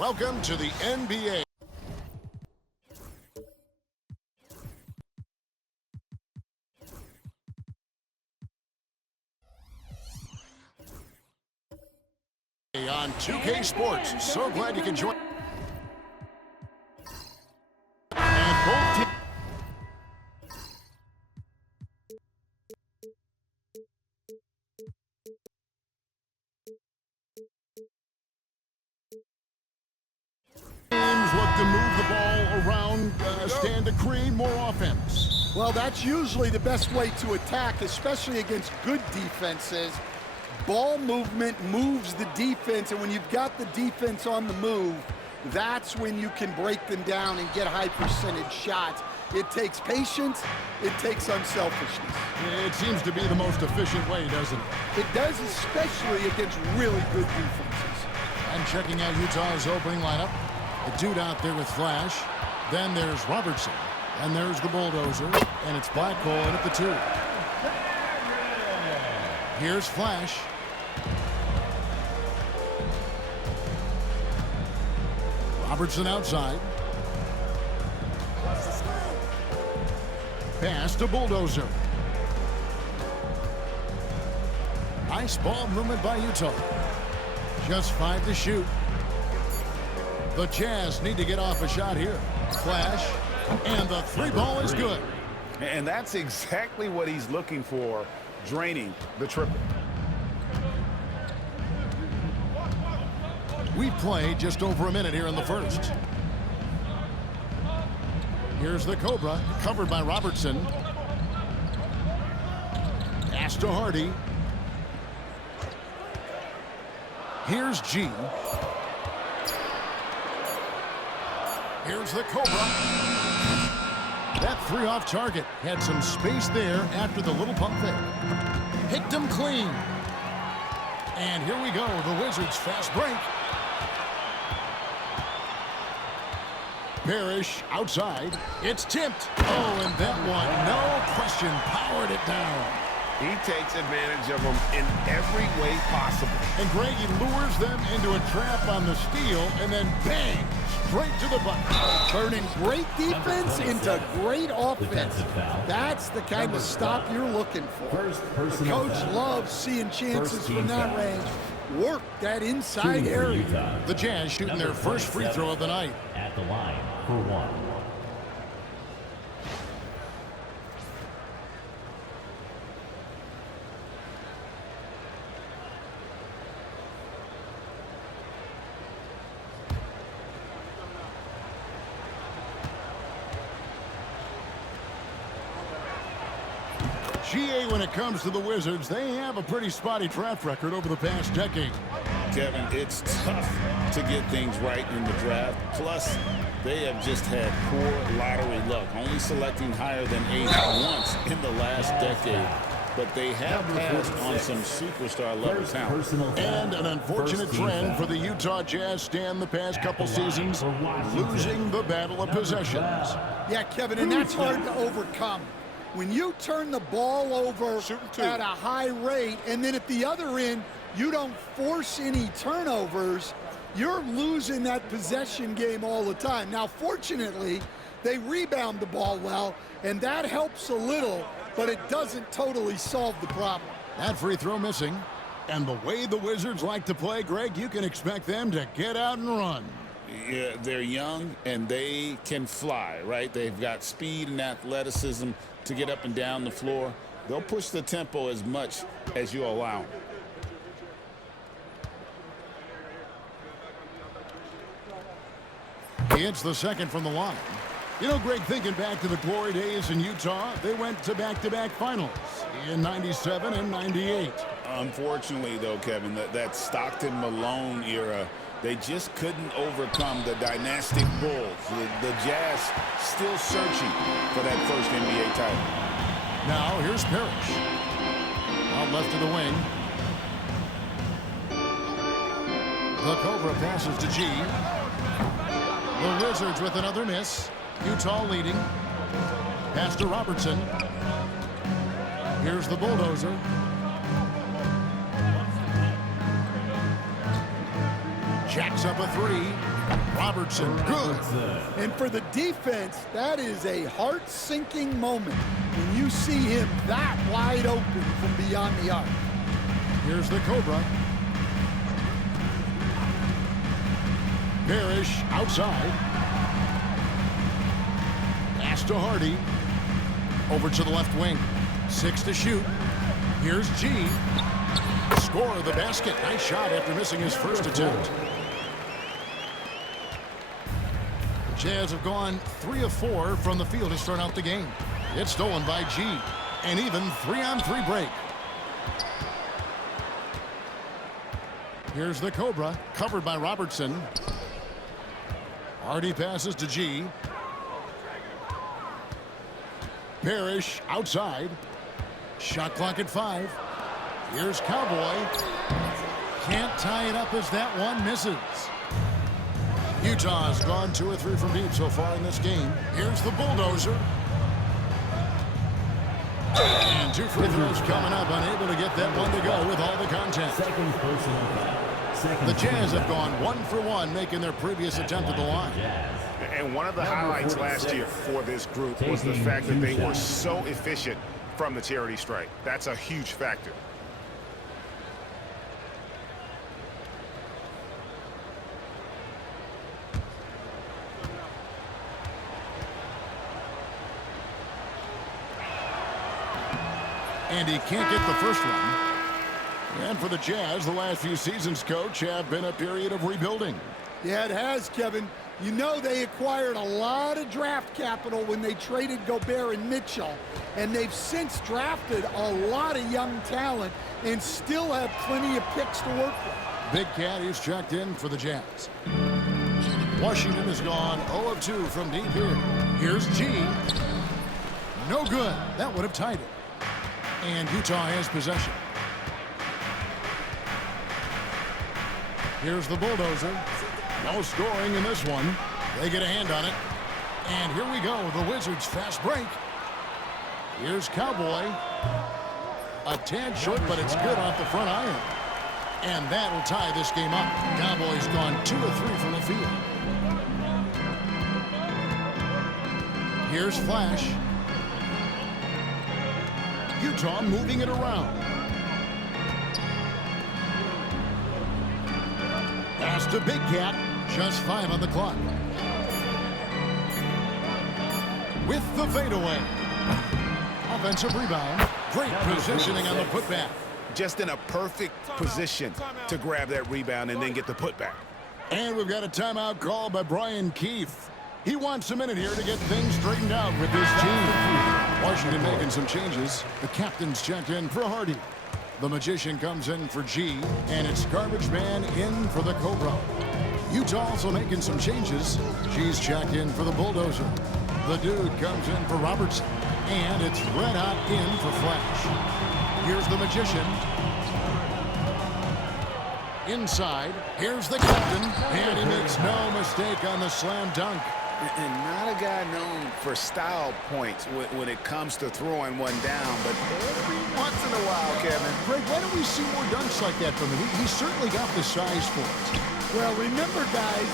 Welcome to the NBA. On 2K Sports. So glad you can join. And both teams. Look to move the ball around, stand to create more offense. Well, that's usually the best way to attack, especially against good defenses. Ball movement moves the defense, and when you've got the defense on the move, that's when you can break them down and get high percentage shots. It takes patience, it takes unselfishness. It seems to be the most efficient way, doesn't it? It does, especially against really good defenses. And checking out Utah's opening lineup. The dude out there with Flash. Then there's Robertson. And there's the bulldozer. And it's Blackwell in at the 2. Here's Flash. Robertson outside. Pass to bulldozer. Nice ball movement by Utah. Just 5 to shoot. The Jazz need to get off a shot here. Flash. And the 3 ball is good. And that's exactly what he's looking for, draining the triple. We've played just over a minute here in the first. Here's the Cobra, covered by Robertson. Pass to Hardy. Here's G. Here's the Cobra. That 3 off target. Had some space there after the little pump fake. Picked him clean. And here we go. The Wizards fast break. Parrish outside. It's tipped. Oh, and that one, no question, powered it down. He takes advantage of them in every way possible. And Greg, he lures them into a trap on the steal, and then bang, straight to the bucket. Turning great defense into great offense. That's the kind of stop you're looking for. The coach loves seeing chances from that range. Work that inside area. The Jazz shooting their first free throw of the night. At the line for 1. GA, when it comes to the Wizards, they have a pretty spotty track record over the past decade. Kevin, it's tough to get things right in the draft. Plus, they have just had poor lottery luck, only selecting higher than 8 once in the last decade. But they have passed on some superstar level talent. And an unfortunate trend for the Utah Jazz stand the past couple seasons, losing the battle of possessions. Yeah, Kevin, and that's hard to overcome. When you turn the ball over at a high rate, and then at the other end, you don't force any turnovers, you're losing that possession game all the time. Now, fortunately, they rebound the ball well, and that helps a little, but it doesn't totally solve the problem. That free throw missing. And the way the Wizards like to play, Greg, you can expect them to get out and run. Yeah, they're young, and they can fly, right? They've got speed and athleticism to get up and down the floor. They'll push the tempo as much as you allow them. He hits the second from the line. You know, Greg, thinking back to the glory days in Utah, they went to back-to-back finals in 97 and 98. Unfortunately, though, Kevin, that Stockton-Malone era, they just couldn't overcome the dynastic Bulls. The Jazz still searching for that first NBA title. Now, here's Parrish. Out left of the wing. The Cobra passes to G. The Wizards with another miss. Utah leading. Pass to Robertson. Here's the bulldozer. Jacks up a three. Robertson, good. And for the defense, that is a heart-sinking moment when you see him that wide open from beyond the arc. Here's the Cobra. Parrish outside. Pass to Hardy. Over to the left wing. 6 to shoot. Here's G. Score of the basket. Nice shot after missing his first attempt. The Jazz have gone 3 of 4 from the field to start out the game. It's stolen by G. An even 3-on-3 break. Here's the Cobra, covered by Robertson. Hardy passes to G. Parrish outside. Shot clock at 5. Here's Cowboy. Can't tie it up as that one misses. Utah's gone 2 or 3 from deep so far in this game. Here's the Bulldozer. And 2 free throws coming up, unable to get that one to go with all the contact. Second personal foul. The Jazz have gone 1 for 1, making their previous attempt at the line. And one of the highlights last year for this group was the fact that they were so efficient from the charity stripe. That's a huge factor. And he can't get the first one. And for the Jazz, the last few seasons, Coach, have been a period of rebuilding. Yeah, it has, Kevin. You know they acquired a lot of draft capital when they traded Gobert and Mitchell, and they've since drafted a lot of young talent and still have plenty of picks to work with. Big Cat is checked in for the Jazz. Washington has gone 0 of 2 from deep here. Here's G. No good. That would have tied it. And Utah has possession. Here's the Bulldozer. No scoring in this one. They get a hand on it. And here we go, the Wizards' fast break. Here's Cowboy. A tad short, but it's good off the front iron. And that'll tie this game up. Cowboys gone 2 of 3 from the field. Here's Flash. Utah moving it around. Pass to Big Cat. Just 5 on the clock. With the fadeaway. Offensive rebound. Great positioning on the putback. Just in a perfect position to grab that rebound and then get the putback. And we've got a timeout called by Brian Keefe. He wants a minute here to get things straightened out with this team. Washington making some changes. The captain's checked in for Hardy. The Magician comes in for G, and it's Garbage Man in for the Cobra. Utah also making some changes. G's checked in for the Bulldozer. The Dude comes in for Robertson, and it's Red Hot in for Flash. Here's the Magician. Inside, here's the captain, and he makes no mistake on the slam dunk. And not a guy known for style points when it comes to throwing one down, but every once in a while, Kevin. Greg, why don't we see more dunks like that from him? He's certainly got the size for it. Well, remember, guys,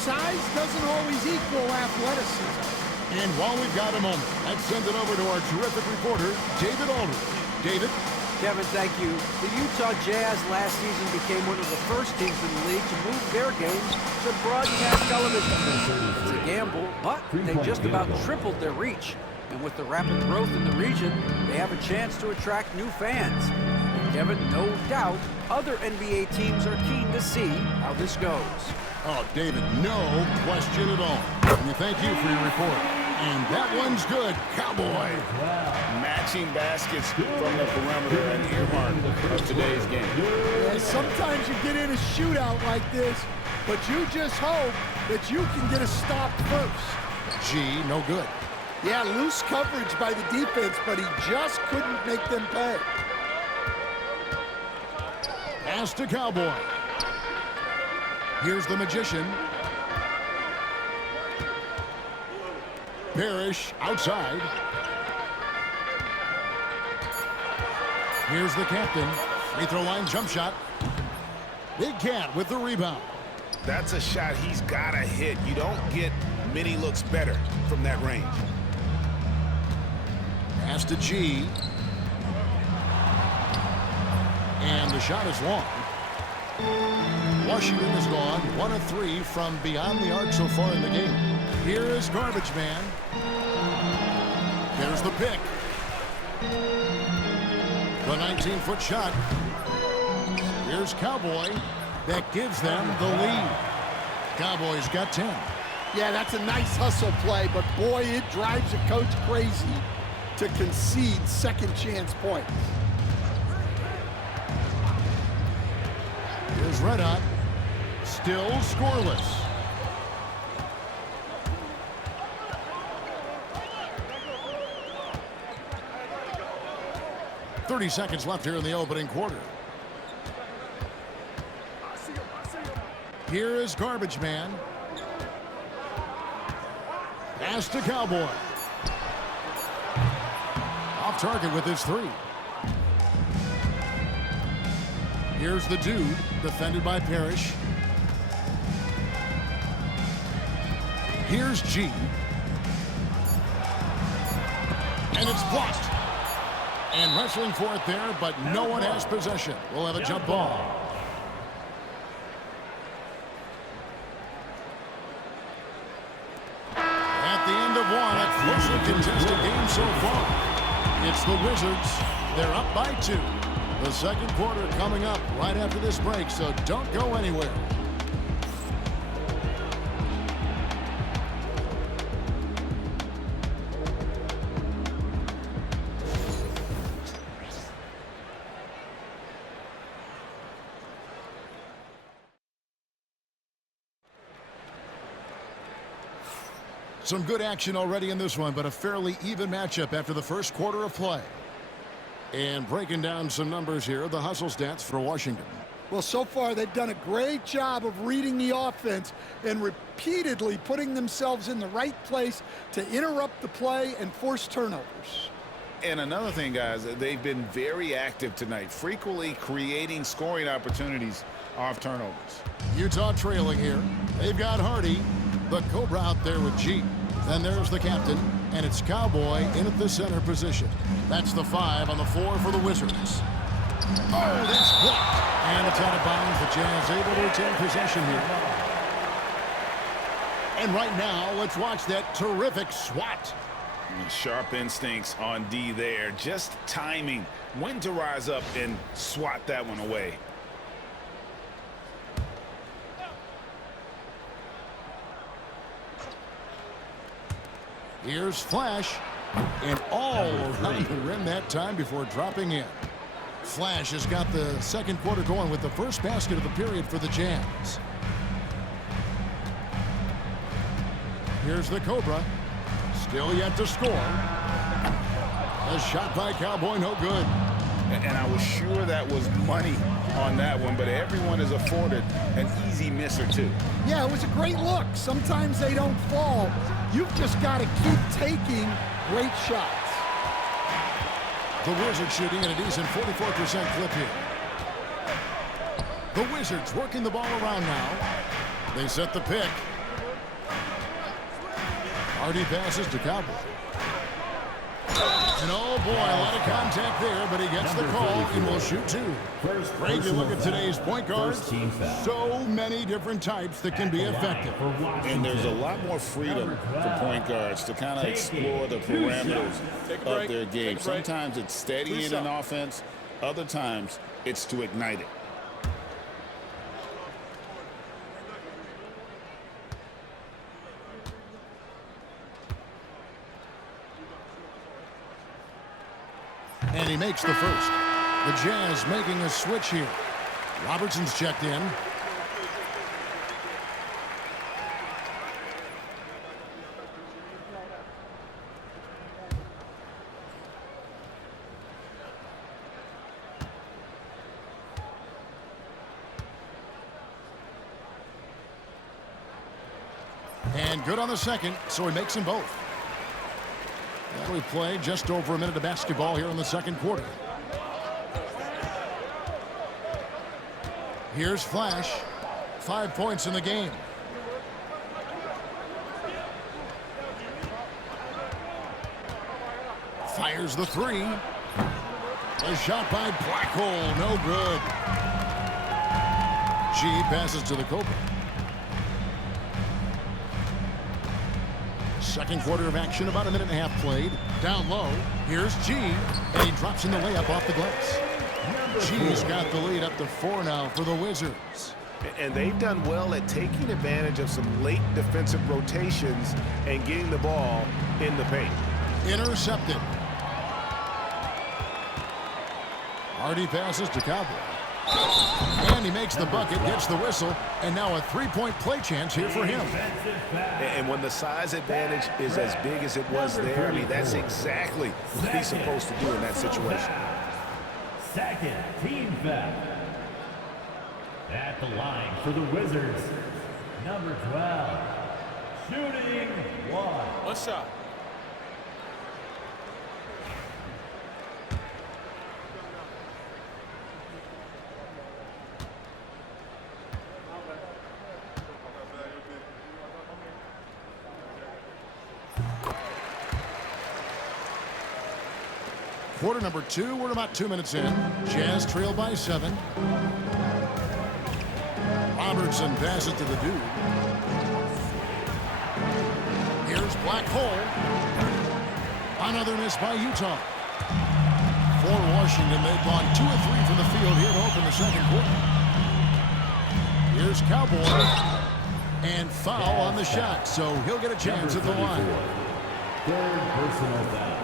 size doesn't always equal athleticism. And while we've got a moment, let's send it over to our terrific reporter, David Aldridge. David? Kevin, thank you. The Utah Jazz last season became one of the first teams in the league to move their games to broadcast television. It's a gamble, but they just about tripled their reach. And with the rapid growth in the region, they have a chance to attract new fans. And Kevin, no doubt, other NBA teams are keen to see how this goes. Oh, David, no question at all. And we thank you for your report. And that one's good. Cowboy. Matching baskets from the perimeter and earmark of today's game. Yeah, sometimes you get in a shootout like this, but you just hope that you can get a stop first. G, no good. Yeah, loose coverage by the defense, but he just couldn't make them pay. Pass to Cowboy. Here's the Magician. Parrish outside. Here's the captain. Free throw line jump shot. Big Cat with the rebound. That's a shot he's got to hit. You don't get many looks better from that range. Pass to G. And the shot is long. Washington has gone 1 of 3 from beyond the arc so far in the game. Here is Garbage Man. There's the pick. The 19-foot shot. Here's Cowboy. That gives them the lead. Cowboys got 10. Yeah, that's a nice hustle play, but boy, it drives a coach crazy to concede second chance points. Here's Red Hot. Still scoreless. .30 seconds left here in the opening quarter. Here is Garbage Man. Pass to Cowboy. Off target with his 3. Here's the Dude, defended by Parrish. Here's G. And it's blocked. And wrestling for it there, but no one has possession. We'll have a jump ball. At the end of one, a closely contested game so far. It's the Wizards. They're up by 2. The second quarter coming up right after this break, so don't go anywhere. Some good action already in this one, but a fairly even matchup after the first quarter of play. And breaking down some numbers here, the hustle stats for Washington. Well, so far they've done a great job of reading the offense and repeatedly putting themselves in the right place to interrupt the play and force turnovers. And another thing, guys, they've been very active tonight, frequently creating scoring opportunities off turnovers. Utah trailing here. They've got Hardy, the Cobra out there with G. Then there's the captain, and it's Cowboy in at the center position. That's the 5 on the 4 for the Wizards. Oh, that's blocked. And it's out of bounds. The Jazz able to retain possession here. And right now, let's watch that terrific swat. Sharp instincts on D there. Just timing when to rise up and swat that one away. Here's Flash, and all around the rim that time before dropping in. Flash has got the second quarter going with the first basket of the period for the Jazz. Here's the Cobra, still yet to score. A shot by Cowboy, no good. And I was sure that was money on that one, but everyone is afforded an easy miss or two. Yeah, it was a great look. Sometimes they don't fall. You've just got to keep taking great shots. The Wizards shooting at a decent 44% clip here. The Wizards working the ball around now. They set the pick. Hardy passes to Cowboy. And oh boy, a lot of contact there, but he gets the call and will shoot 2. Great to look at today's point guards. So many different types that can be effective. And there's a lot more freedom for point guards to kind of explore the parameters of their game. Sometimes it's steadying an offense. Other times it's to ignite it. And he makes the first. The Jazz making a switch here. Robertson's checked in. And good on the second, so he makes them both. We play just over a minute of basketball here in the second quarter. Here's Flash. 5 points in the game. Fires the three. A shot by Blackhole, no good. G passes to the Cobra. Second quarter of action, about a minute and a half played. Down low, here's G, and he drops in the layup off the glass. G's got the lead up to 4 now for the Wizards. And they've done well at taking advantage of some late defensive rotations and getting the ball in the paint. Intercepted. Hardy passes to Cowboy. And he makes the bucket, gets the whistle, and now a 3-point play chance here for him. And when the size advantage is as big as it was there, I mean, that's exactly what he's supposed to do in that situation. Second team foul. At the line for the Wizards, number 12, shooting one shot. Quarter number 2, we're about 2 minutes in. Jazz trail by 7. Robertson passes to the dude. Here's Blackhole. Another miss by Utah. For Washington, they've gone 2 of 3 from the field here to open the second quarter. Here's Cowboy. And foul on the shot, so he'll get a chance at the line. Third personal foul.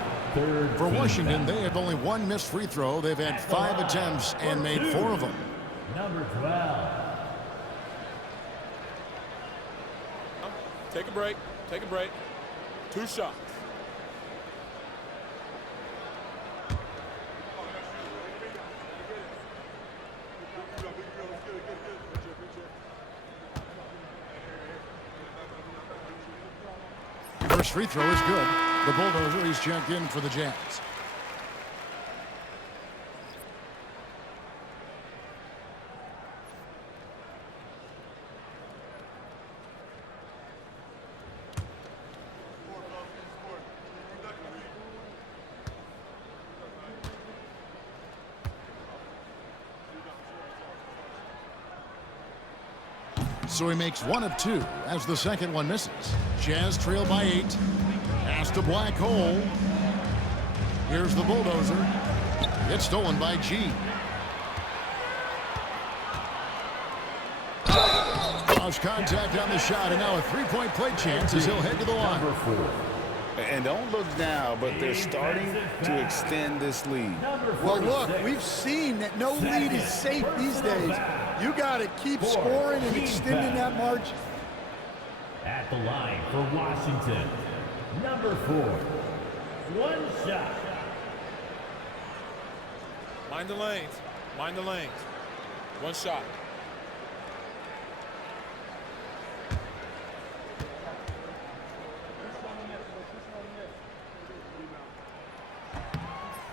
For Washington, they have only 1 missed free throw. They've had 5 attempts and made 4 of them. Number 12. Take a break. Take a break. 2 shots. First free throw is good. The Bulldozer, he's checked in for the Jazz. So he makes 1 of 2 as the second one misses. Jazz trail by 8. Pass to Blackhole. Here's the Bulldozer. It's stolen by G. Lost contact on the shot, and now a 3-point play chance as he'll head to the line. And don't look now, but they're starting to extend this lead. Well, look, we've seen that no lead is safe these days. You got to keep scoring and extending that margin. At the line for Washington, number 4, 1 shot. Mind the lanes. Mind the lanes. 1 shot.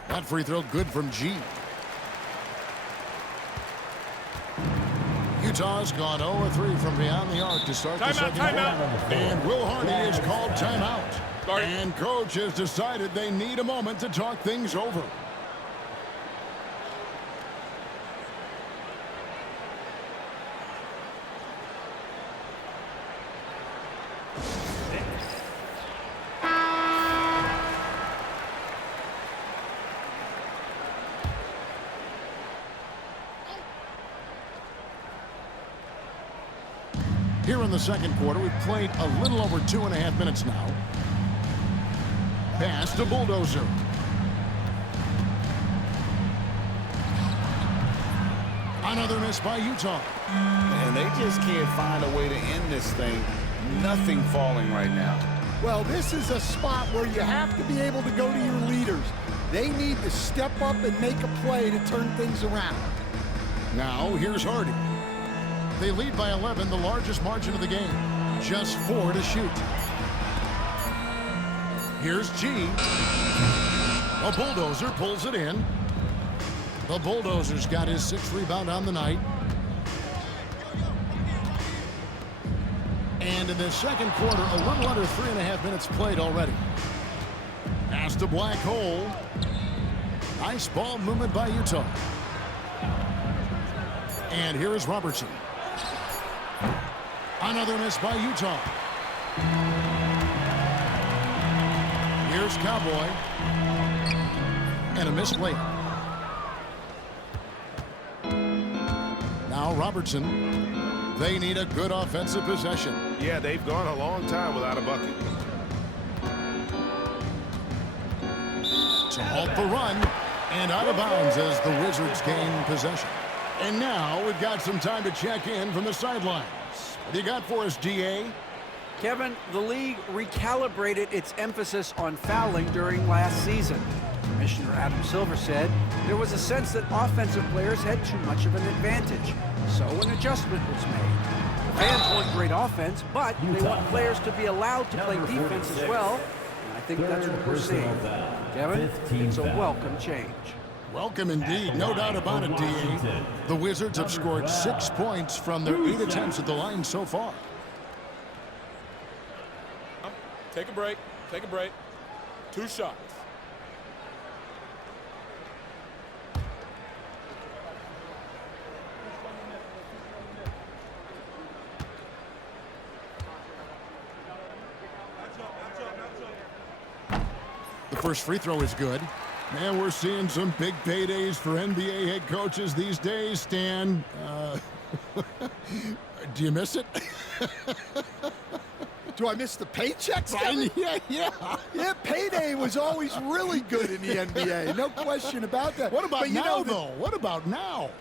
That free throw good from G. Utah's gone 0-3 from beyond the arc to start the second quarter. And Will Hardy is called timeout. And coach has decided they need a moment to talk things over. Here in the second quarter, we've played a little over 2.5 minutes now. Pass to Bulldozer. Another miss by Utah. And they just can't find a way to end this thing. Nothing falling right now. Well, this is a spot where you have to be able to go to your leaders. They need to step up and make a play to turn things around. Now, here's Hardy. They lead by 11, the largest margin of the game. Just 4 to shoot. Here's G. A Bulldozer pulls it in. The Bulldozer's got his 6th rebound on the night. And in the second quarter, a little under 3.5 minutes played already. Pass to Black Hole. Nice ball movement by Utah. And here is Robertson. Another miss by Utah. Here's Cowboy. And a missed layup. Now Robertson. They need a good offensive possession. Yeah, they've gone a long time without a bucket. To halt the run. And out of bounds as the Wizards gain possession. And now we've got some time to check in from the sidelines. What do you got for us, DA? Kevin, the league recalibrated its emphasis on fouling during last season. Commissioner Adam Silver said there was a sense that offensive players had too much of an advantage, so an adjustment was made. The fans want great offense, but they want players to be allowed to play defense as well, and I think that's what we're seeing. Kevin, it's a welcome change. Welcome indeed, no doubt about it, DA. The Wizards have scored 6 points from their 8 attempts at the line so far. Take a break. Take a break. 2 shots. The first free throw is good. Man, we're seeing some big paydays for NBA head coaches these days, Stan. Do you miss it? Do I miss the paychecks, Kevin? Yeah. Payday was always really good in the NBA. No question about that. What about but now, though? What about now?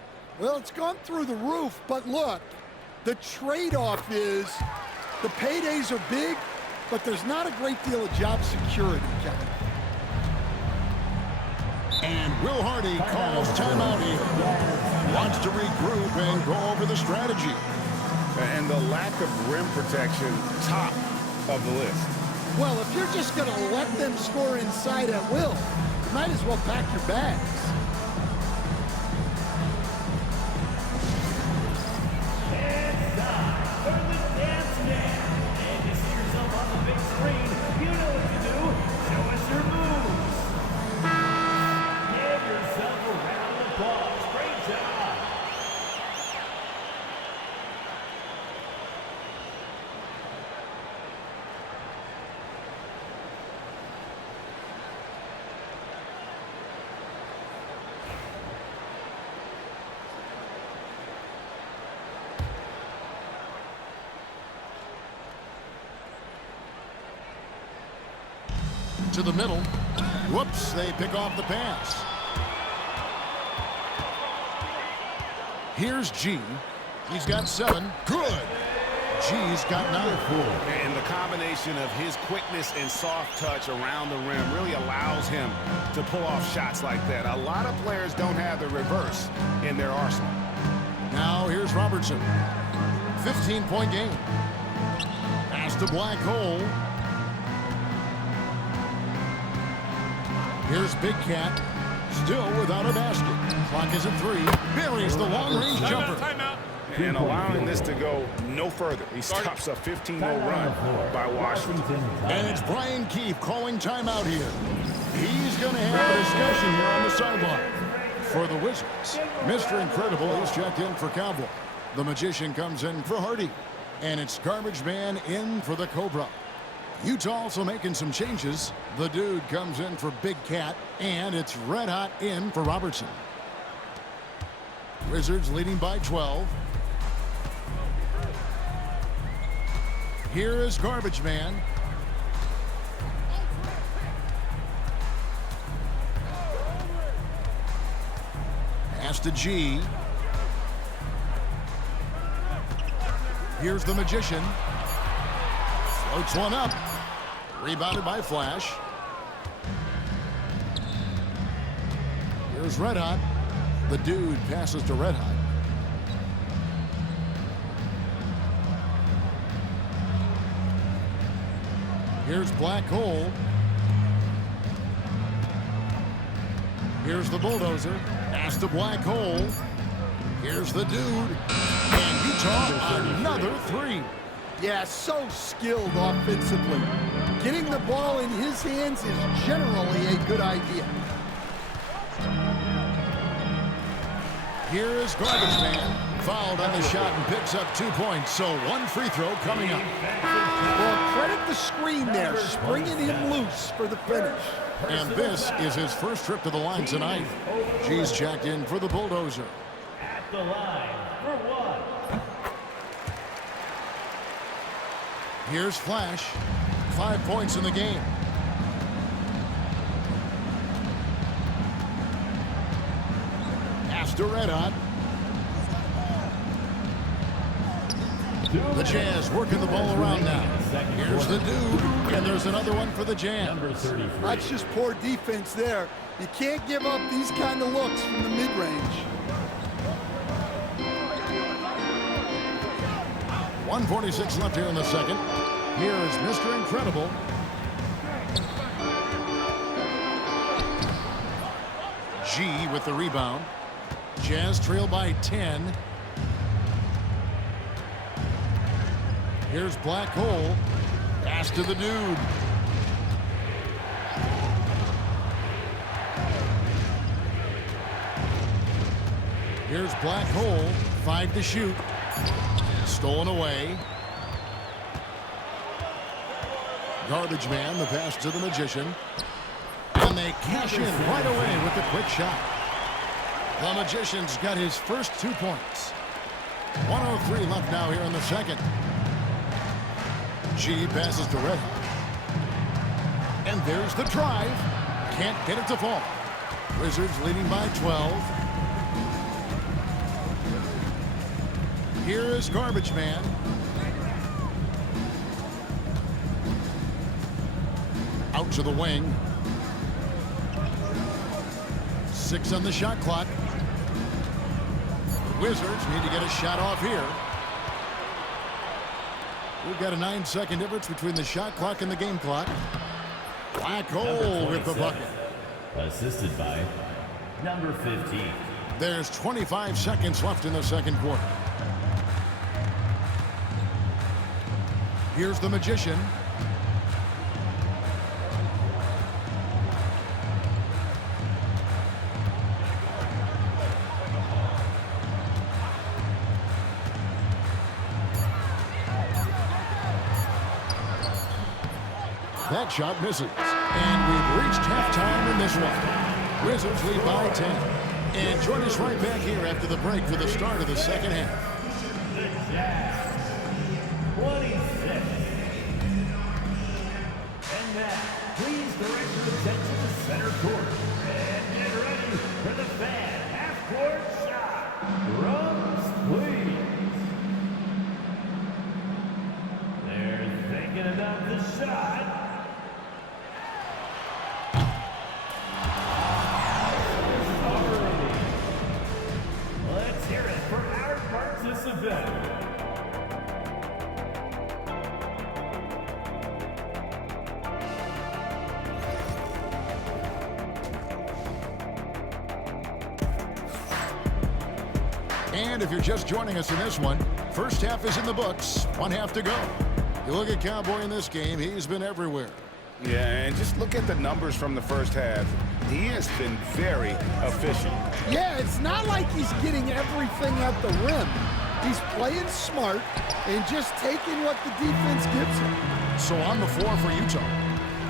Well, it's gone through the roof. But look, the trade-off is the paydays are big, but there's not a great deal of job security, Kevin. And Will Hardy calls timeout here. Wants to regroup and go over the strategy. And the lack of rim protection, top of the list. Well, if you're just going to let them score inside at will, you might as well pack your bags. It's time for the dance man. And you see yourself on the big screen. You know what to do. Show us your moves. Give yourself a round of applause. Great job. To the middle. Whoops, they pick off the pass. Here's G. He's got 7. Good. G's got 9. And the combination of his quickness and soft touch around the rim really allows him to pull off shots like that. A lot of players don't have the reverse in their arsenal. Now here's Robertson. 15-point game. Pass to Black Hole. Here's Big Cat, still without a basket. Clock is at 3. Buries the long-range jumper. Timeout. And allowing this to go no further. He stops a 15-0 run by Washington. And it's Brian Keefe calling timeout here. He's going to have a discussion here on the sideline. For the Wizards, Mr. Incredible is checked in for Cowboy. The Magician comes in for Hardy. And it's Garbage Man in for the Cobra. Utah also making some changes. The Dude comes in for Big Cat, and it's Red Hot in for Robertson. Wizards leading by 12. Here is Garbage Man. Pass to G. Here's the Magician. Floats one up. Rebounded by Flash. Here's Red Hot. The Dude passes to Red Hot. Here's Black Hole. Here's the Bulldozer. Pass to Black Hole. Here's the Dude. And Utah another 3. Yeah, so skilled offensively. Getting the ball in his hands is generally a good idea. Here is Garbage Man. Fouled on the shot and picks up 2 points. So 1 free throw coming up. Well, credit the screen there, springing him loose for the finish. And this is his first trip to the line tonight. G's checked in for the Bulldozer. At the line for 1. Here's Flash. 5 points in the game. Pass to Red Hot. The Jazz working the ball around now. Here's the dude, and there's another one for the Jazz. That's just poor defense there. You can't give up these kind of looks from the mid-range. 1:46 left here in the second. Here is Mr. Incredible. G with the rebound. Jazz trail by 10. Here's Black Hole. Pass to the dude. Here's Black Hole. 5 to shoot. Stolen away. Garbage Man, the pass to the Magician. And they cash in right away with a quick shot. The Magician's got his first 2 points. 1:03 left now here in the second. G passes to Red. And there's the drive. Can't get it to fall. Wizards leading by 12. Here is Garbage Man. Out to the wing. 6 on the shot clock. Wizards need to get a shot off here. We've got a 9-second difference between the shot clock and the game clock. Black Hole with the bucket. Assisted by number 15. There's 25 seconds left in the second quarter. Here's the Magician. That shot misses. And we've reached halftime in this one. Wizards lead by 10. And join us right back here after the break for the start of the second half. The Jazz, 26. And now, please direct your attention to center court. And get ready for the fan half-court shot. Drums, please. They're thinking about the shot. Let's hear it for our participant. And if you're just joining us in this one, first half is in the books. 1 half to go. You look at Cowboy in this game, he's been everywhere. Yeah, and just look at the numbers from the first half. He has been very efficient. Yeah, it's not like he's getting everything at the rim. He's playing smart and just taking what the defense gives him. So on the floor for Utah.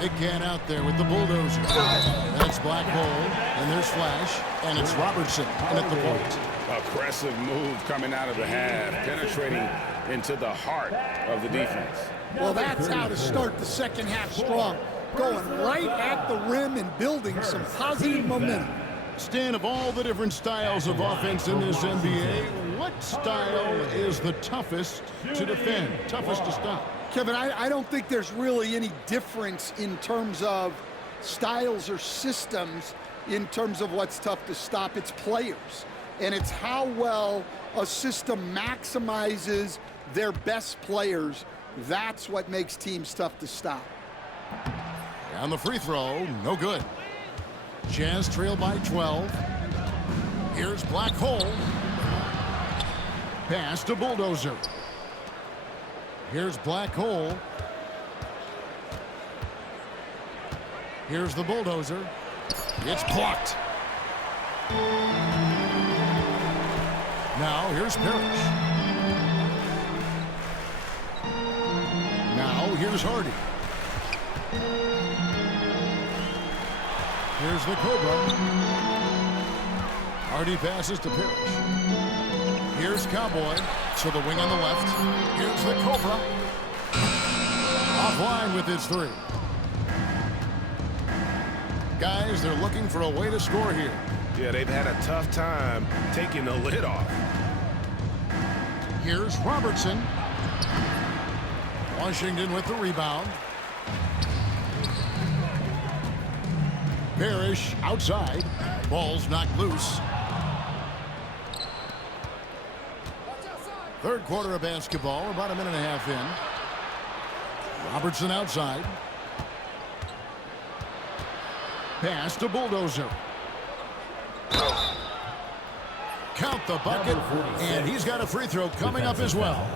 Big can out there with the Bulldozer. That's Black Hole, and there's Flash, and it's Robertson in at the point. Aggressive move coming out of the half, penetrating into the heart of the defense. Well, that's how to start the second half strong. Going right at the rim and building some positive momentum. Stan, of all the different styles of offense in this NBA, what style is the toughest to defend, toughest to stop? Kevin, I don't think there's really any difference in terms of styles or systems in terms of what's tough to stop. It's players. And it's how well a system maximizes their best players. That's what makes teams tough to stop. And the free throw, no good. Jazz trail by 12. Here's Black Hole. Pass to Bulldozer. Here's Black Hole. Here's the bulldozer. It's blocked. Now here's Parrish. Now here's Hardy. Here's the Cobra. Hardy passes to Parrish. Here's Cowboy to the wing on the left. Here's the Cobra. Offline with his three. Guys, they're looking for a way to score here. Yeah, they've had a tough time taking the lid off. Here's Robertson. Washington with the rebound. Parrish outside. Ball's knocked loose. Third quarter of basketball, about a minute and a half in. Robertson outside. Pass to Bulldozer. Count the bucket, and he's got a free throw coming up as well.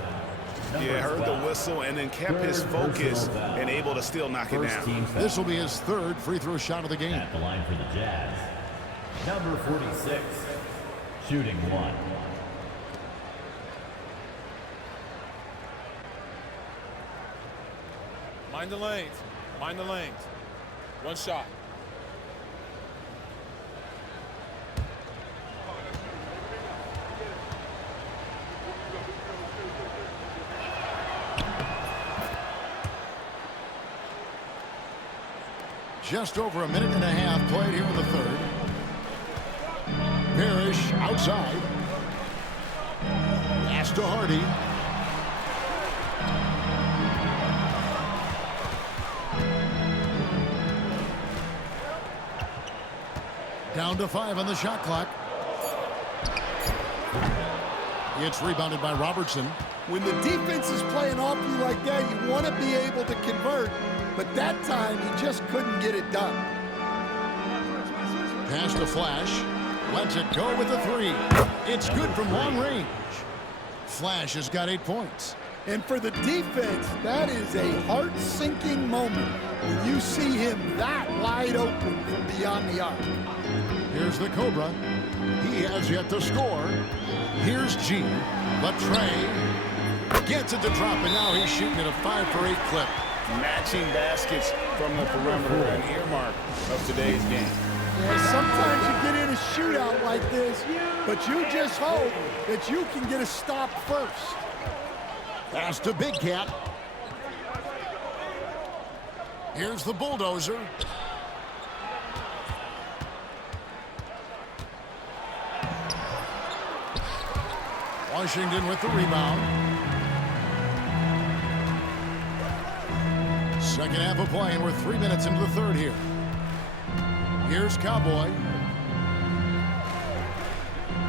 Yeah, heard the whistle and then kept his focus and able to still knock it down. This will be his third free throw shot of the game. At the line for the Jazz, number 46, shooting one. Mind the lanes. Mind the lanes. One shot. Just over a minute and a half played here in the third. Parrish outside. Pass to Hardy. Down to 5 on the shot clock. It's rebounded by Robertson. When the defense is playing off you like that, you want to be able to convert. But that time, he just couldn't get it done. Pass to Flash. Lets it go with a three. It's good from long range. Flash has got 8 points. And for the defense, that is a heart-sinking moment when you see him that wide open from beyond the arc. Here's the Cobra. He has yet to score. Here's G. The tray. Gets it to drop, and now he's shooting at a 5-for-8 clip. Matching baskets from the perimeter, an earmark of today's game. Yeah, sometimes you get in a shootout like this, but you just hope that you can get a stop first. Pass to Big Cat. Here's the Bulldozer. Washington with the rebound. Second half of play, and we're 3 minutes into the third here. Here's Cowboy.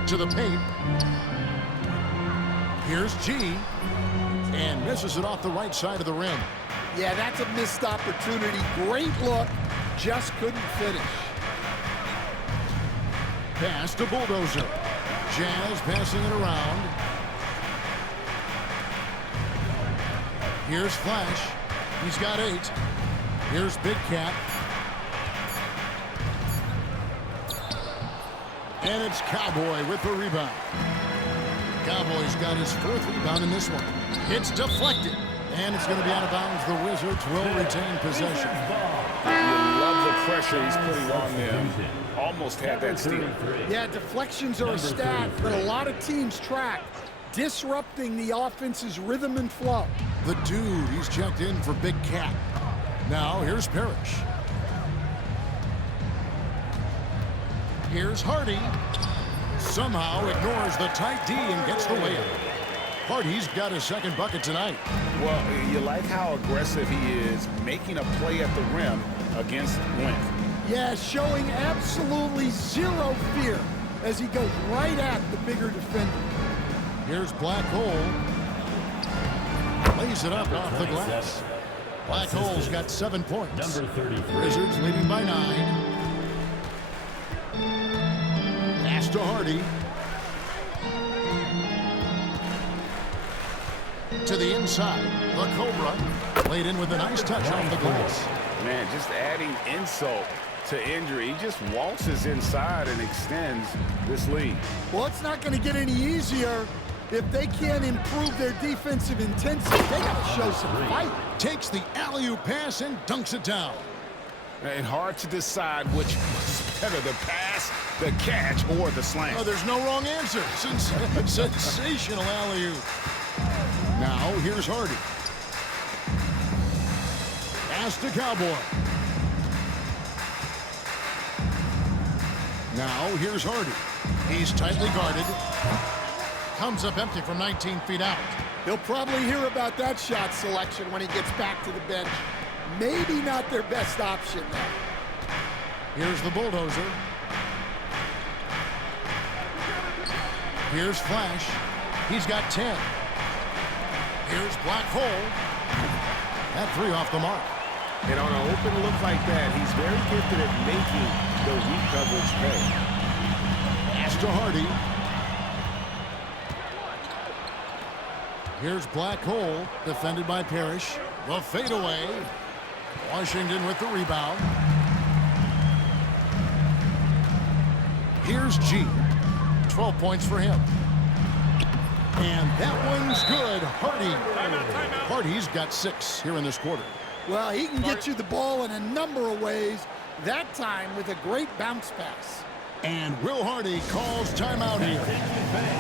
To the paint. Here's G. And misses it off the right side of the rim. Yeah, that's a missed opportunity. Great look, just couldn't finish. Pass to Bulldozer. Jazz passing it around. Here's Flash. He's got 8. Here's Big Cat. And it's Cowboy with the rebound. Cowboy's got his 4th rebound in this one. It's deflected. And it's going to be out of bounds. The Wizards will retain possession. You love the pressure he's putting on them. Almost had that steal. Yeah, deflections are a stat that a lot of teams track, disrupting the offense's rhythm and flow. The dude, he's checked in for Big Cat. Now, here's Parrish. Here's Hardy. Somehow ignores the tight D and gets the layup. Hardy's got his 2nd bucket tonight. Well, you like how aggressive he is, making a play at the rim against length. Yeah, showing absolutely zero fear as he goes right at the bigger defender. Here's Black Hole. Lays it up off the glass. Black Hole's got 7 points. Number 33. Wizards leading by 9. Pass to Hardy. To the inside. The Cobra laid in with a nice touch off the glass. Man, just adding insult to injury. He just waltzes inside and extends this lead. Well, it's not going to get any easier if they can't improve their defensive intensity. They got to show some fight. Takes the alley-oop pass and dunks it down. And hard to decide which was better, the pass, the catch, or the slam. Oh, there's no wrong answer. Sensational alley-oop. Now, here's Hardy. Pass to Cowboy. Now, here's Hardy. He's tightly guarded. Comes up empty from 19 feet out. He'll probably hear about that shot selection when he gets back to the bench. Maybe not their best option, though. Here's the bulldozer. Here's Flash. He's got 10. Here's Black Hole. That three off the mark. And on an open look like that, he's very gifted at making the weak coverage pay. Pass to Hardy. Here's Black Hole, defended by Parrish. The fadeaway. Washington with the rebound. Here's G. 12 points for him. And that one's good. Hardy. Hardy's got 6 here in this quarter. Well, he can get you the ball in a number of ways, that time with a great bounce pass. And Will Hardy calls timeout here.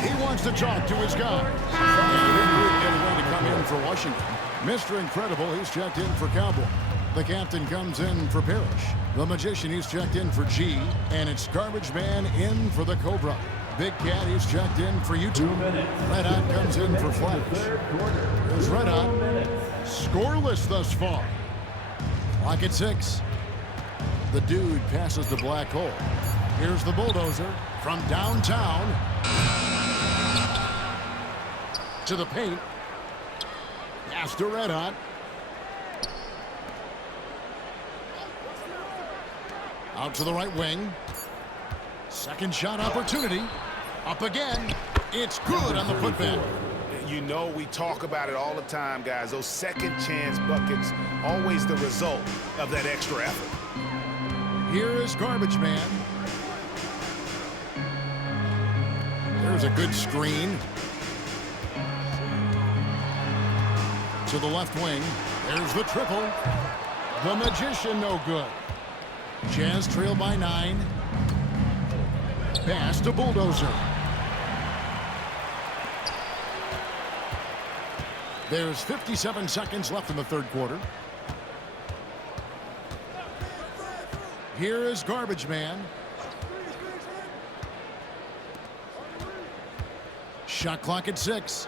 He wants to talk to his guys. And his group getting ready to come in for Washington. Mr. Incredible, he's checked in for Cowboy. The captain comes in for Parrish. The Magician, he's checked in for G. And it's Garbage Man in for the Cobra. Big Cat, he's checked in for Utah. Red Hot comes in for Flash. Here's Red Hot. Scoreless thus far. Clock at 6. The Dude passes the Black Hole. Here's the bulldozer from downtown to the paint. Pass to Red Hot. Out to the right wing. Second shot opportunity. Up again. It's good on the putback. You know, we talk about it all the time, guys. Those second chance buckets, always the result of that extra effort. Here is Garbage Man. There's a good screen. To the left wing. There's the triple. The Magician, no good. Jazz trail by 9. Pass to Bulldozer. There's 57 seconds left in the third quarter. Here is Garbage Man. Shot clock at 6.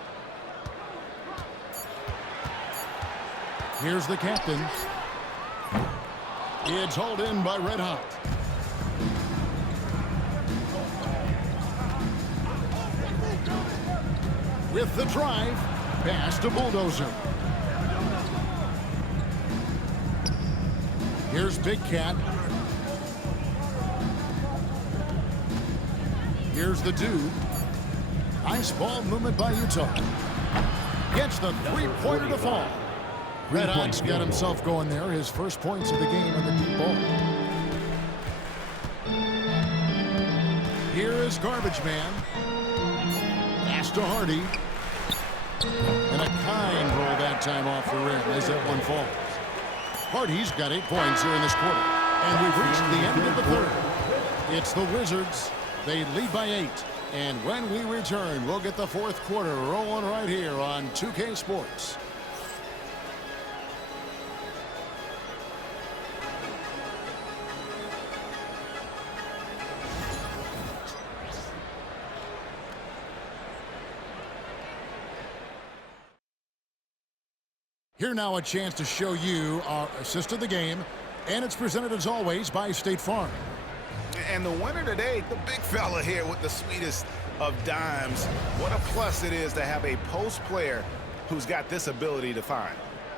Here's the captain. It's hauled in by Red Hot. With the drive, pass to Bulldozer. Here's Big Cat. Here's the Dude. Nice ball movement by Utah. Gets the three-pointer to fall. Red Hot's got himself going there. His first points of the game in the deep ball. Here is Garbage Man. Pass to Hardy. And a kind roll that time off the rim as that one falls. Hardy's got 8 points here in this quarter. And we've reached the end of the third. It's the Wizards. They lead by 8. And when we return, we'll get the fourth quarter rolling right here on 2K Sports. Here now a chance to show you our assist of the game, and it's presented as always by State Farm. And the winner today, the big fella here with the sweetest of dimes. What a plus it is to have a post player who's got this ability to find.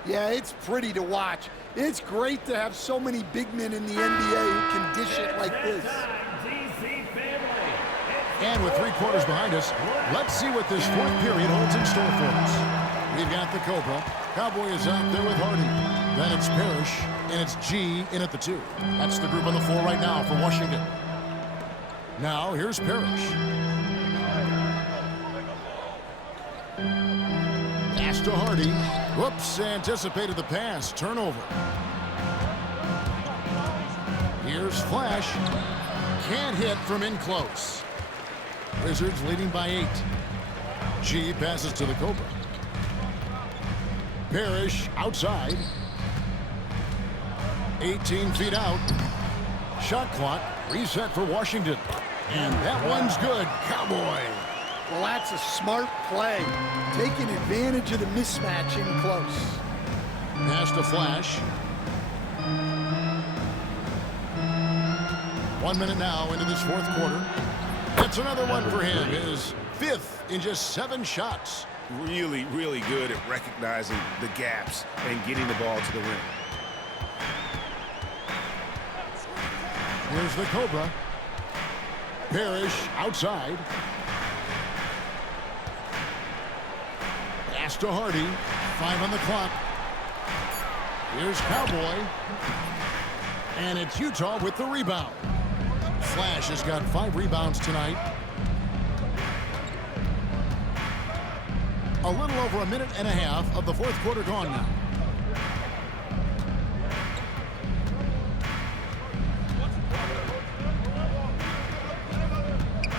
Yeah, it's pretty to watch. It's great to have so many big men in the NBA who can dish it like this. And with 3 quarters behind us, let's see what this fourth period holds in store for us. We've got the Cobra. Cowboy is out there with Hardy. Then it's Parrish, and it's G in at the 2. That's the group on the floor right now for Washington. Now, here's Parrish. Pass to Hardy. Whoops, anticipated the pass. Turnover. Here's Flash. Can't hit from in close. Wizards leading by 8. G passes to the Cobra. Parrish outside. 18 feet out. Shot clock reset for Washington. And that one's good. Cowboy. Well, that's a smart play. Taking advantage of the mismatch in close. Pass to Flash. 1 minute now into this fourth quarter. That's another one for him. His 5th in just 7 shots. Really, really good at recognizing the gaps and getting the ball to the rim. Here's the Cobra. Parrish outside. Pass to Hardy. 5 on the clock. Here's Cowboy. And it's Utah with the rebound. Flash has got 5 rebounds tonight. A little over a minute and a half of the fourth quarter gone now.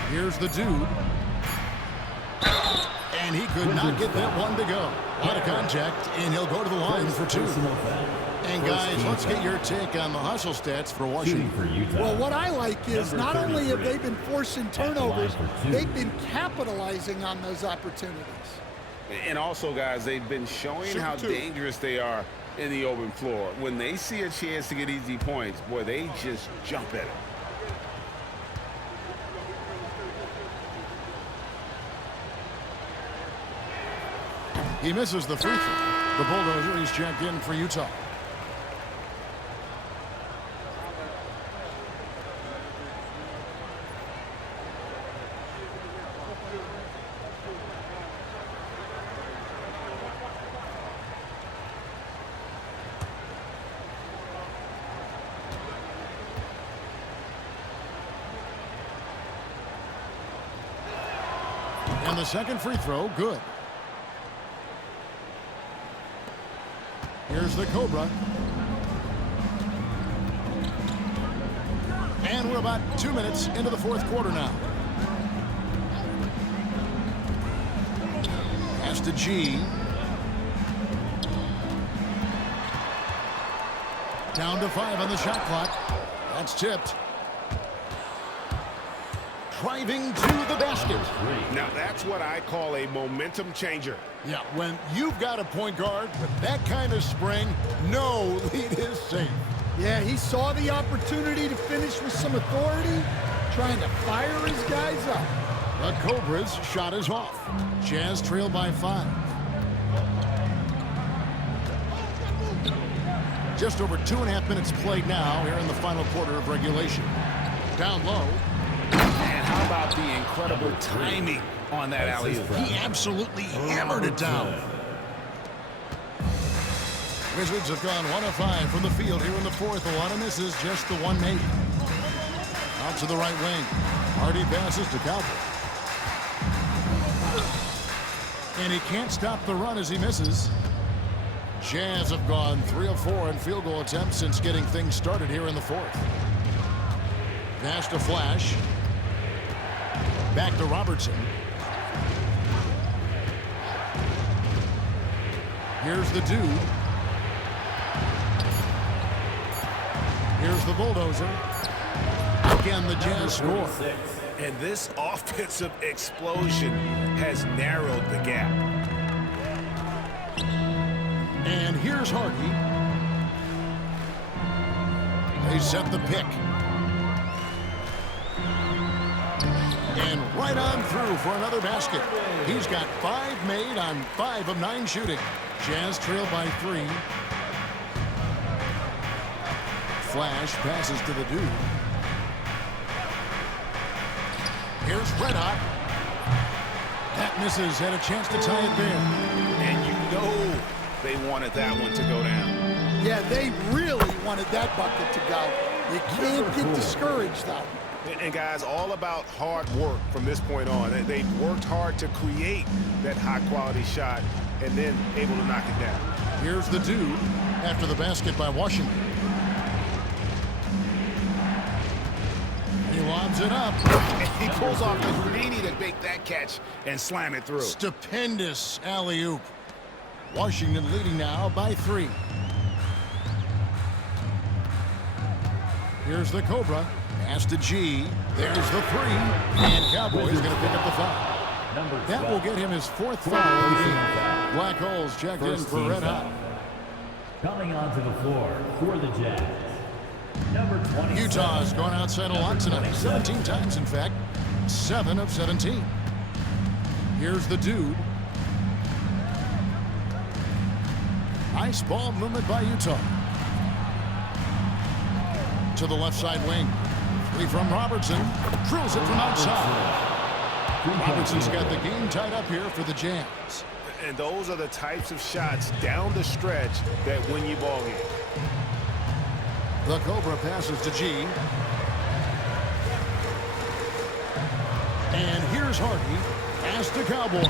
Here's the dude. And he could not get that one to go. A lot of contact, and he'll go to the line for 2. And guys, let's get your take on the hustle stats for Washington. Well, what I like is not only have they been forcing turnovers, they've been capitalizing on those opportunities. And also, guys, they've been showing how dangerous they are in the open floor. When they see a chance to get easy points, boy, they just jump at it. He misses the free throw. The Bulldozer is checked in for Utah. And the second free throw, good. Here's the Cobra. And we're about 2 minutes into the fourth quarter now. Pass to G. Down to 5 on the shot clock. That's tipped. Driving to the basket. Now that's what I call a momentum changer. Yeah, when you've got a point guard with that kind of spring, no lead is safe. Yeah, he saw the opportunity to finish with some authority, trying to fire his guys up. The Cobras shot is off. Jazz trail by 5. Just over 2.5 minutes played now here in the final quarter of regulation. Down low. And how about the incredible timing on that alley-oop? He absolutely hammered it down. Wizards have gone 1 of 5 from the field here in the fourth. A lot of misses, just the one made. Out to the right wing. Hardy passes to Cowboy. And he can't stop the run as he misses. Jazz have gone 3 of 4 in field goal attempts since getting things started here in the fourth. Pass to Flash. Back to Robertson. Here's the dude. Here's the Bulldozer. Again, the Jazz score. And this offensive explosion has narrowed the gap. And here's Hardy. They set the pick. And right on through for another basket. He's got 5 made on 5 of 9 shooting. Jazz trail by 3. Flash passes to the dude. Here's Red Hot. That misses. Had a chance to tie it there. And you know they wanted that one to go down. Yeah, they really wanted that bucket to go. You can't get discouraged, though. And guys, all about hard work from this point on. They've worked hard to create that high-quality shot and then able to knock it down. Here's the dude after the basket by Washington. He lobs it up. And he pulls off the Houdini to make that catch and slam it through. Stupendous alley-oop. Washington leading now by 3. Here's the Cobra. Pass to G. There's the 3. And Cowboys going to pick up the foul. That will get him his 4th foul of the game. Black holes checked in for Red Hot. Coming onto the floor for the Jazz, number 20. Utah's gone outside a lot tonight. 17 times, in fact. 7 of 17. Here's the dude. Nice ball movement by Utah. To the left side wing. 3 from Robertson. Drills it from outside. Robertson's got the game tied up here for the Jazz. And those are the types of shots down the stretch that win you ball games. The Cobra passes to G. And here's Hardy. Pass to Cowboy.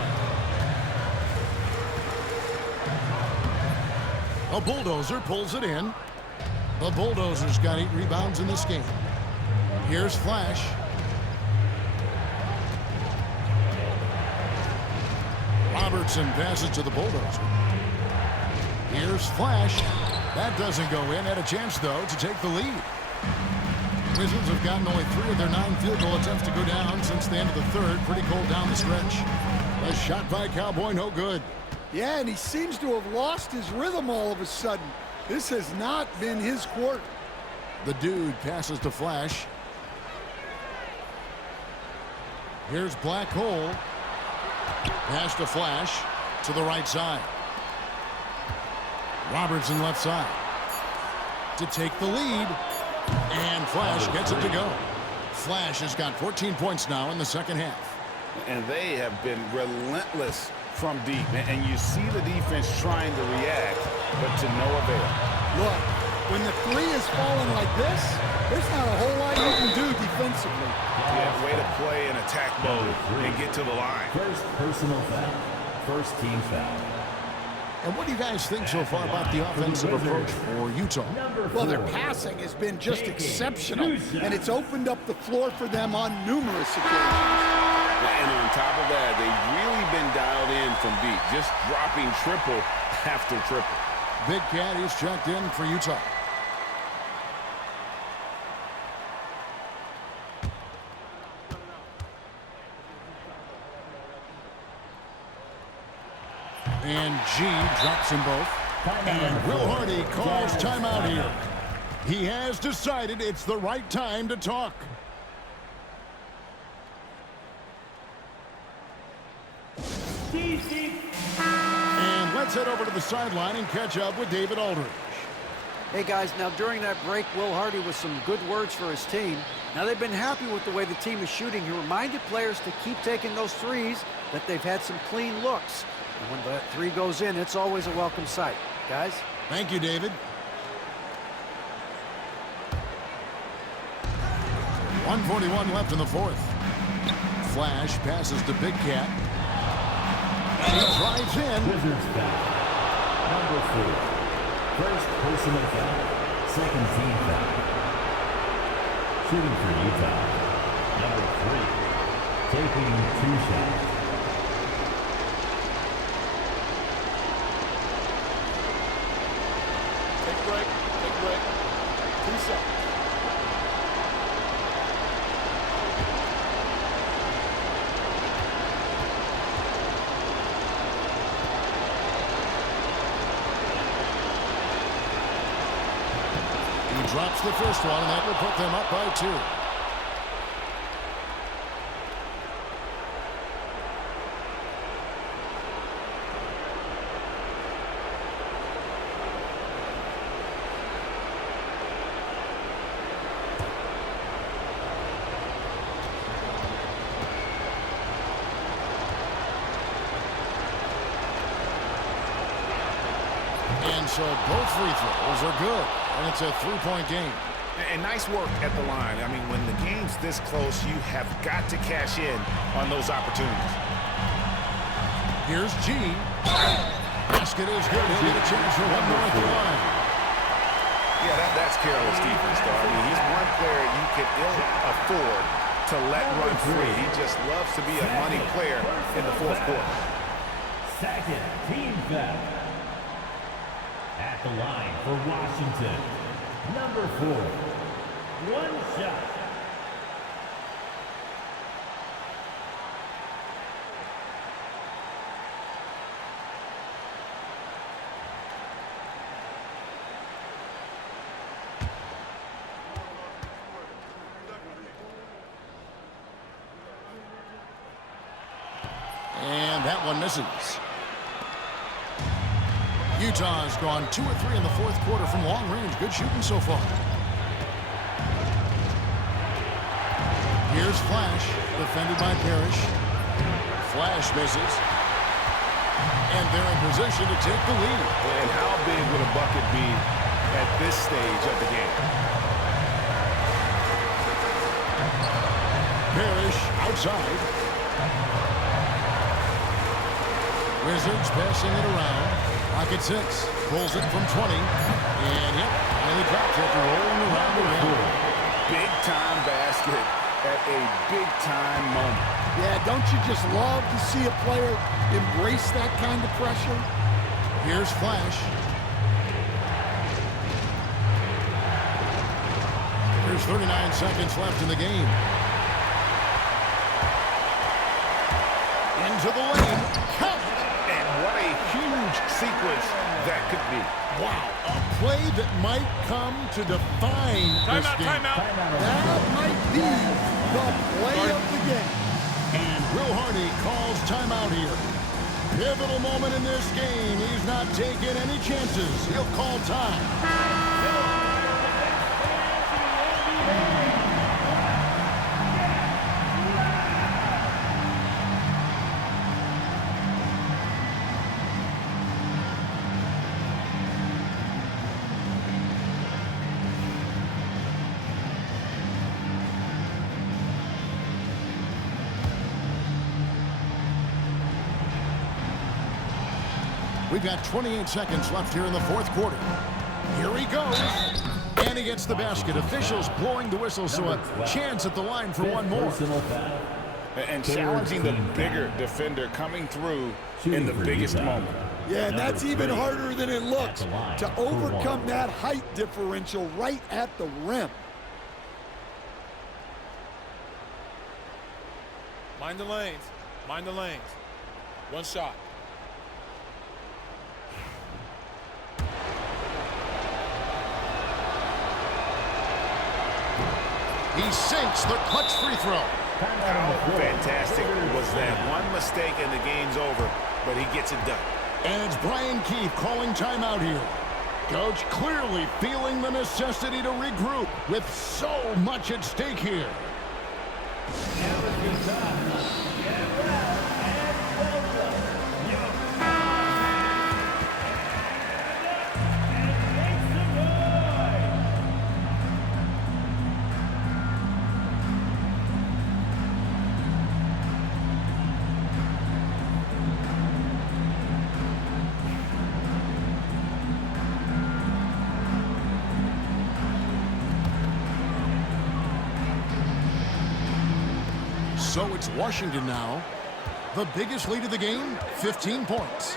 A bulldozer pulls it in. The Bulldozers got 8 rebounds in this game. Here's Flash. Robertson passes to the Bulldozer. Here's Flash. That doesn't go in. Had a chance, though, to take the lead. Wizards have gotten only 3 of their 9 field goal attempts to go down since the end of the third. Pretty cold down the stretch. A shot by Cowboy, no good. Yeah, and he seems to have lost his rhythm all of a sudden. This has not been his quarter. The dude passes to Flash. Here's Black Hole. Pass to Flash to the right side. Robertson left side to take the lead. And Flash gets it to go. Flash has got 14 points now in the second half. And they have been relentless from deep. And you see the defense trying to react, but to no avail. Look, when the 3 is falling like this, there's not a whole lot you can do defensively. Yeah, way to play in attack mode and get to the line. First personal foul. First team foul. And what do you guys think so far about the offensive approach for Utah? Well, their passing has been just exceptional, and it's opened up the floor for them on numerous occasions. And on top of that, they've really been dialed in from deep, just dropping triple after triple. Big Cat is checked in for Utah. And G drops them both. And Will Hardy calls timeout here. He has decided it's the right time to talk. And let's head over to the sideline and catch up with David Aldridge. Hey guys, now during that break, Will Hardy with some good words for his team. Now they've been happy with the way the team is shooting. He reminded players to keep taking those threes, that they've had some clean looks. And when that 3 goes in, it's always a welcome sight. Guys? Thank you, David. 1:41 left in the fourth. Flash passes to Big Cat. And he drives in. Wizards foul. Number 4. First personal foul. Second team foul. Shooting for Utah. Number 3. Taking 2 shots. Take a break. 2 seconds. He drops the first one, and that will put them up by 2. And so both free throws are good. And it's a three-point game. And nice work at the line. I mean, when the game's this close, you have got to cash in on those opportunities. Here's G. Basket is good. He'll get a chance for one more at the line. Yeah, that's careless defense, though. I mean, he's one player you could ill afford to let run free. He just loves to be a money player in the fourth quarter. Second team foul. At the line for Washington, number 4. One shot. And that one misses. Utah's gone 2 or 3 in the fourth quarter from long range. Good shooting so far. Here's Flash, defended by Parrish. Flash misses. And they're in position to take the lead. And how big would a bucket be at this stage of the game? Parrish outside. Wizards passing it around. Pocket 6. Pulls it from 20. And yep, finally drops it, rolling around the rim. Big-time basket at a big-time moment. Yeah, don't you just love to see a player embrace that kind of pressure? Here's Flash. There's 39 seconds left in the game. Into the lane. Count. And what a huge sequence that could be. Wow, a play that might come to define this game. Timeout. That might be the play of the game. And Will Hardy calls timeout here. Pivotal moment in this game. He's not taking any chances. He'll call time. We've got 28 seconds left here in the fourth quarter. Here he goes. And he gets the basket. Officials blowing the whistle, so a chance at the line for one more. And challenging the bigger defender coming through in the biggest moment. Yeah, and that's even harder than it looks to overcome that height differential right at the rim. Mind the lanes. Mind the lanes. One shot. He sinks the clutch free throw. How fantastic was that? One mistake and the game's over, but he gets it done. And it's Brian Keefe calling timeout here. Coach clearly feeling the necessity to regroup with so much at stake here. Now is your time. Get well and welcome. And make some noise. So it's Washington now. The biggest lead of the game, 15 points.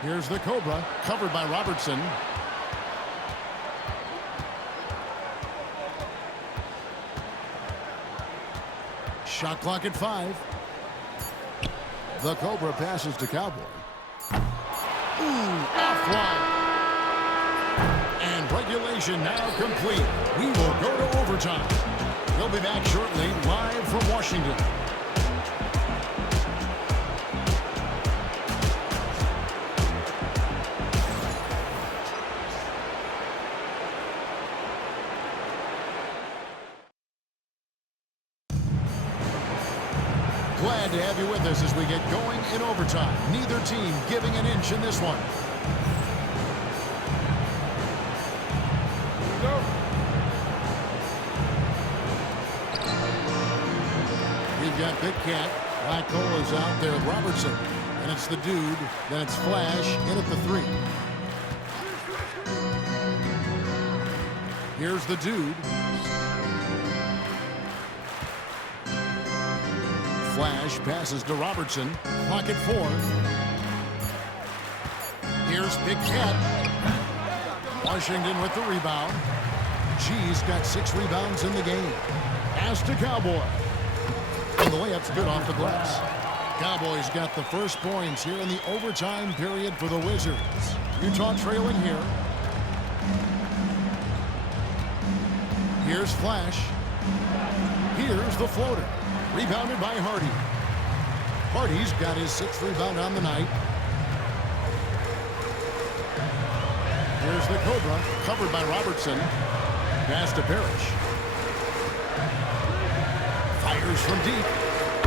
Here's the Cobra, covered by Robertson. Shot clock at 5. The Cobra passes to Cowboy. Ooh, offline. And regulation now complete. We will go to overtime. We'll be back shortly, live from Washington. Glad to have you with us as we get going in overtime. Neither team giving an inch in this one. We've got Big Cat. Black Hole is out there with Robertson. And it's the dude. Then it's Flash in at the 3. Here's the dude. Flash passes to Robertson. Clock at 4. Here's Big Cat. Washington with the rebound. G's got 6 rebounds in the game. Pass to Cowboy. And the layup's good off the glass. Cowboys got the first points here in the overtime period for the Wizards. Utah trailing here. Here's Flash. Here's the floater. Rebounded by Hardy. Hardy's got his 6th rebound on the night. Here's the Cobra, covered by Robertson. Pass to Parrish. Fires from deep.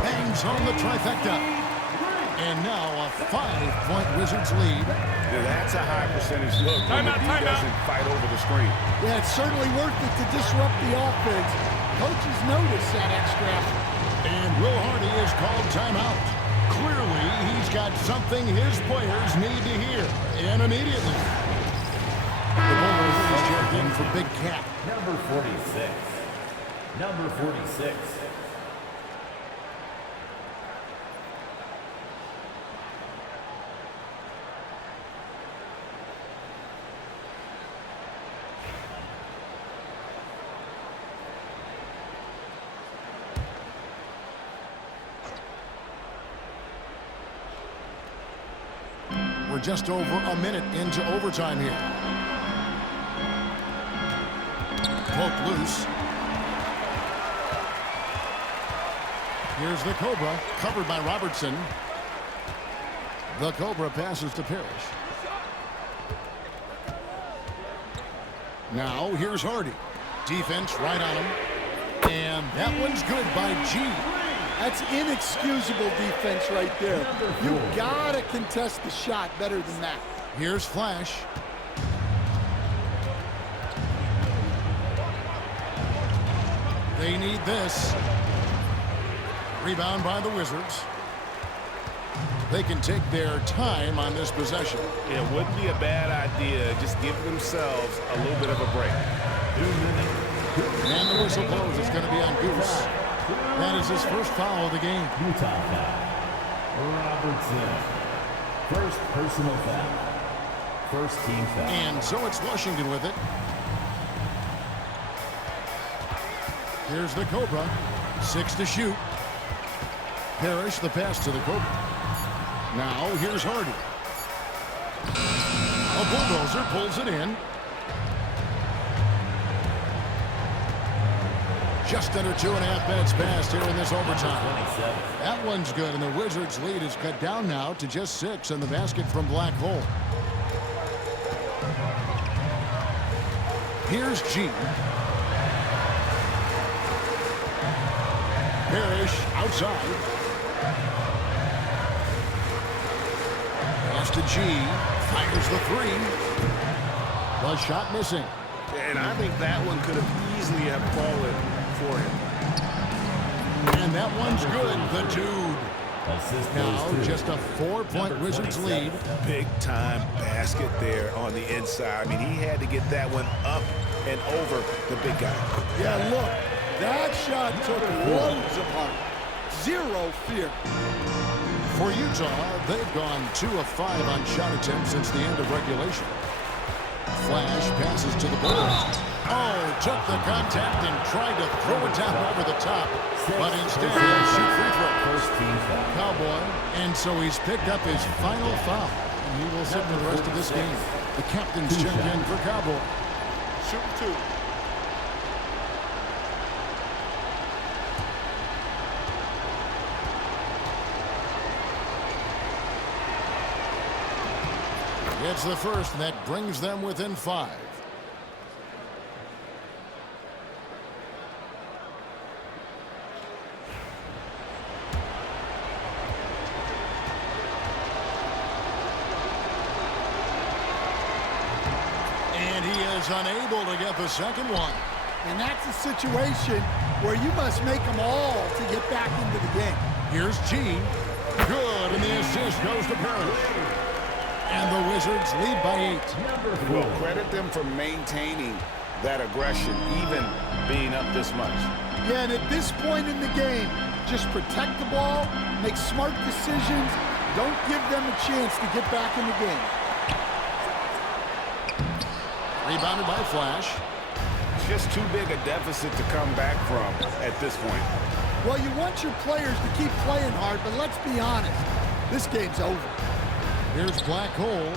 Bangs home the trifecta. And now a 5-point Wizards lead. Yeah, that's a high percentage look when the D doesn't fight over the screen. Yeah, it's certainly worth it to disrupt the offense. Coaches notice that extra effort. And Will Hardy is called timeout. Clearly, he's got something his players need to hear. And immediately. The Bulls is checked in for Big Cat. Number 46. Number 46. We're just over a minute into overtime here. Poked loose. Here's the Cobra, covered by Robertson. The Cobra passes to Parrish. Now here's Hardy. Defense right on him. And that one's good by G. That's inexcusable defense right there. You gotta contest the shot better than that. Here's Flash. They need this. Rebound by the Wizards. They can take their time on this possession. It wouldn't be a bad idea. Just give themselves a little bit of a break. And the whistle blows. It's going to be on Goose. That is his first foul of the game. Utah foul. Robertson. First personal foul. First team foul. And so it's Washington with it. Here's the Cobra. 6 to shoot. Parrish the pass to the Cobra. Now here's Hardy. A bulldozer pulls it in. Just under 2.5 minutes passed here in this overtime. That one's good, and the Wizards' lead is cut down now to just 6 in the basket from Black Hole. Here's G. Parrish outside. Pass to G. Fires the 3. The shot missing. And I think that one could have easily have fallen for him. And that one's good. The dude. Now just a 4-point Wizards lead. Big time basket there on the inside. I mean, he had to get that one up and over the big guy. Yeah, look, that shot took loads of heart. Zero fear. For Utah, they've gone 2 of 5 on shot attempts since the end of regulation. Flash passes to the Bulls. Oh, took the contact and tried to throw it down over the top, but instead he'll shoot free throws. Cowboy, and so he's picked up his final foul, and he will sit for the rest of this game. The captain's checked in for Cowboy. Shooting 2. It's the first, and that brings them within 5. is unable to get the second one. And that's a situation where you must make them all to get back into the game. Here's G. Good, and the assist goes to Parrish. And the Wizards lead by 8. Well, credit them for maintaining that aggression, even being up this much. Yeah, and at this point in the game, just protect the ball, make smart decisions, don't give them a chance to get back in the game. Rebounded by Flash. Just too big a deficit to come back from at this point. Well, you want your players to keep playing hard, but let's be honest, this game's over. Here's Black Hole.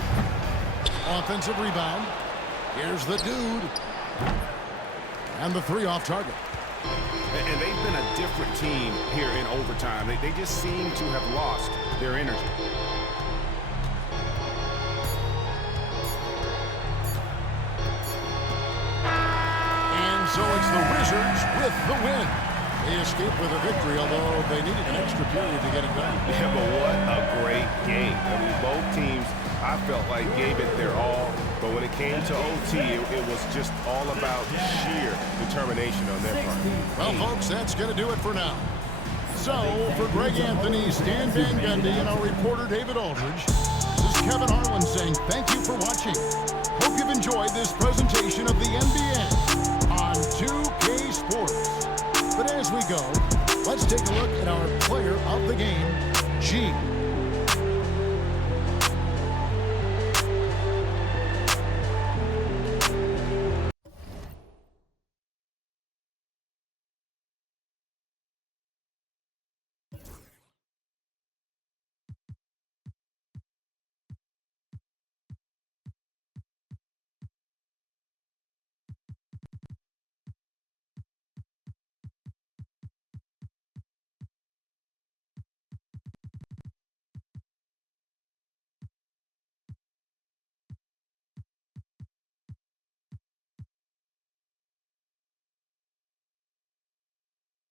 Offensive rebound. Here's the dude. And the 3 off target. And they've been a different team here in overtime. They just seem to have lost their energy. And so it's the Wizards with the win. They escaped with a victory, although they needed an extra period to get it done. Yeah, but what a great game. I mean, both teams, I felt like, gave it their all. But when it came to OT, it was just all about sheer determination on their part. Well, folks, that's going to do it for now. So, for Greg Anthony, Stan Van Gundy, and our reporter David Aldridge, this is Kevin Harlan saying thank you for watching. Hope you've enjoyed this presentation of the NBA on 2K Sports. But as we go, let's take a look at our player of the game, G.